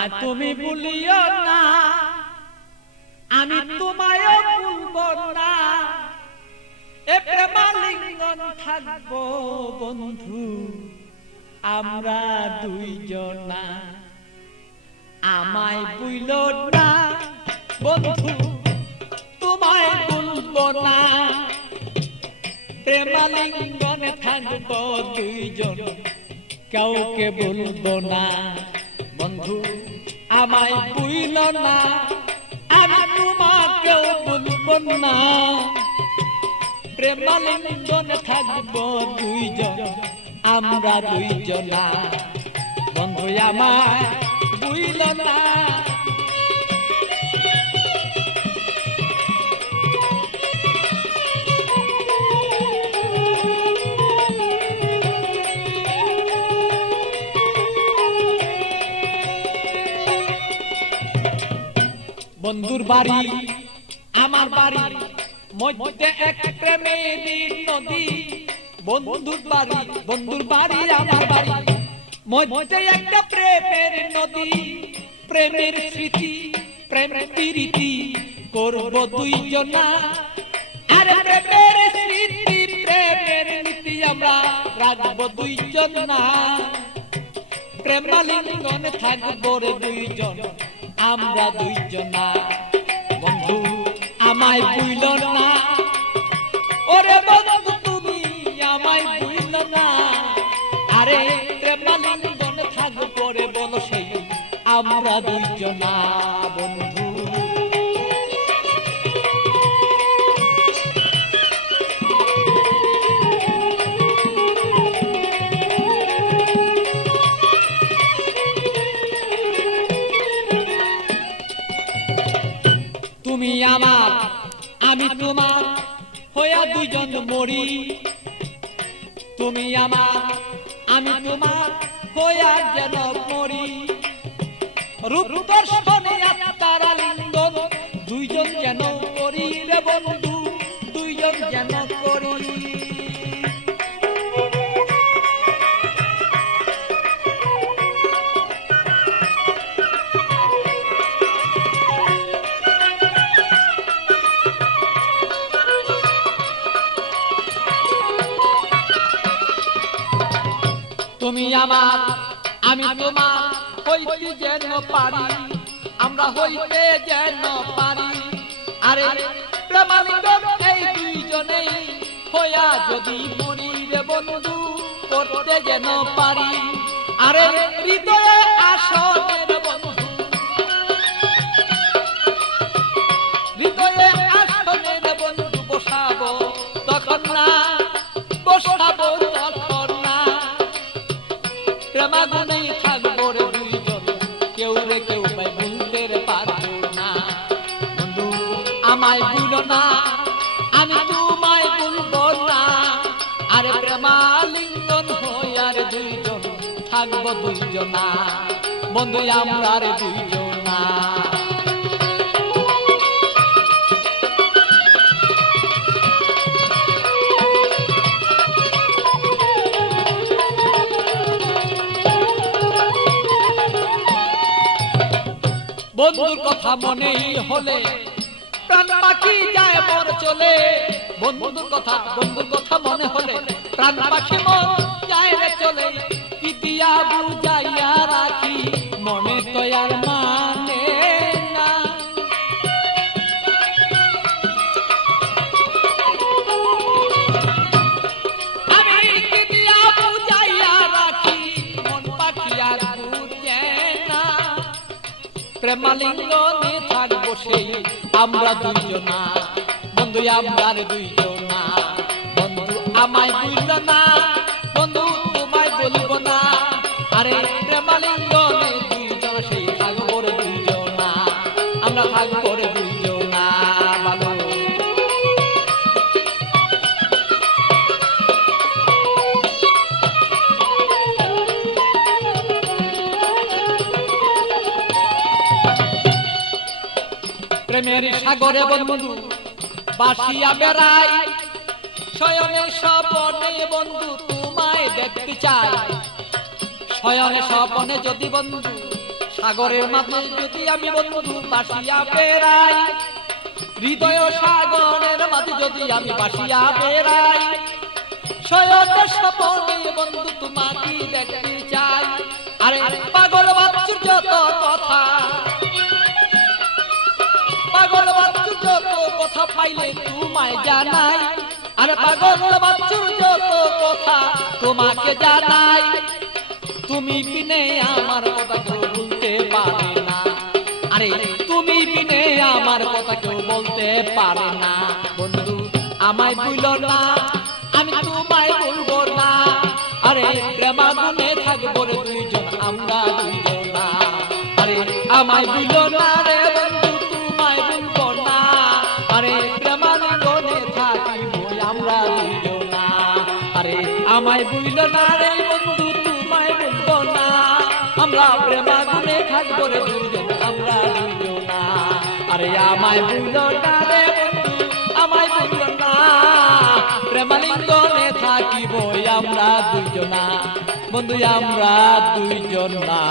আমায় তুমি ভুলিও না, আমি তোমায় ভুলবো না, এ প্রেমালিঙ্গন থাকবো বন্ধু আমরা দুইজনা। আমায় ভুলো না বন্ধু, তোমায় ভুলবো না, প্রেমালিঙ্গনে থাকবো দুইজন, কাউকে ভুলবো না। বন্ধু আমায় ভুলো না, আমি তোমাকেও ভুলবো না, প্রেমালিঙ্গনে থাকবো দুইজন আমরা দুইজনা। বন্ধু আমায় ভুলো না। বন্ধুর বাড়ি আমার বাড়ি মধ্যে এক প্রেমের নদী, বন্ধুর বাড়ি আমার বাড়ি মধ্যে একটা প্রেমের নদী, প্রেমের স্মৃতি প্রেমের প্রীতি করব দুইজনা, আরে প্রেমের স্মৃতি প্রেমের নীতি আমরা রাখবো দুইজনা, প্রেমালিঙ্গনে থাকবো রে দুইজন আমরা দুইজনা। বন্ধু আমায় ভুলো না, ওরে বন্ধু তুমি আমায় ভুলো না, আরে প্রেমালিঙ্গনে থাকবো রে বলো সেই আমরা দুইজনা। বন্ধু তুমি আমার আমি তোমার হইয়া দুইজন মরি, তুমি আমার আমি তোমার হইয়া যেন মরি, রূপ দর্শনে তারা লিঙ্গন দুইজন যেন করি রে বন্ধু দুইজন যেন করি। তুমি আমার আমি তোমার হইতে যেন পারি, আমরা হইতে যেন পারি, আরে প্রেমালিঙ্গন এই দুইজনেই হইয়া যদি মরি রে বন্ধু করতে যেন পারি, আরে হৃদয়ে আসনের বন্ধু হৃদয়ে আসনের বন্ধু বসাবো তখন না, বসাবো তখন না, প্রেমাগুনেই থাকবো রে দুইজন কেউ রে কেউ পাই ভুলতে পারবো না। বন্ধু আমায় ভুলো না, আমি তোমায় ভুলবো না, আরে প্রেমালিঙ্গন হইয়া রে দুইজন থাকবো দুইজনা, বন্ধু আমরা রে দুইজনা। বন্ধুর কথা মনেই হলে প্রাণ পাখি যায় মন চলে, বন্ধুর কথা মনে হলে প্রাণ পাখি মন যায় রে চলে, পিতিয়া বুঝাইয়া রাখি মনে তো আর মানে না, আমি পিতিয়া বুঝাইয়া রাখি মন পাখি আর বুঝে না, প্রেমালিঙ্গনে থাকবো সেই আমরা দুইজনা, বন্ধু আমরা দুইজনা। বন্ধু আমায় ভুলো না, বন্ধু তোমায় বলবো না, আরে প্রেমালিঙ্গনে দুইজন সেই থাকবো রে দুইজনা, আমরা থাকবো রে দুইজনা ভালো। প্রেমের সাগরে বন্ধু বাসিয়া বেড়াই, শয়নে স্বপনে বন্ধু তোমায় দেখতে চাই, শয়নে স্বপনে যদি বন্ধু সাগরের মাঝে যদি আমি বন্ধু বাসিয়া বেড়াই, হৃদয় সাগরের মাঝে যদি আমি বাসিয়া বেড়াই, শয়নে স্বপনে বন্ধু তোমাকে দেখতে চাই। আরে পাগল বাচ্চুর যত কথা, পাগল বাচ্চুর যত কথা পাইলে তোমায় জানাই। আরে পাগল বাচ্চুর যত কথা তোমাকে জানাই। তুমি বিনে আমার কথা কেউ বলতে পারে না। আরে তুমি বিনে আমার কথা কেউ বলতে পারে না। বন্ধু আমায় ভুলো না, আমি তোমায় ভুলবো না। আরে প্রেমাগুনে থাকবো রে দুইজন আমরা দুইজন না। আরে আমায় ভুলো না রে বন্ধু তোমায় ভুলবো না। আরে প্রেমাগুনে থাকিবো আমরা দুইজন না। আরে আমায় ভুলো না রে বন্ধু তোমায় ভুলবো না। আমরা প্রেমাগুনে থাকবো রে দুইজন আমরা দুইজন না। আরে আমায় ভুলো না রে বন্ধু আমায় ভুলো না। প্রেমালিঙ্গনে থাকিব আমরা দুইজনা বন্ধু আমরা দুইজন না।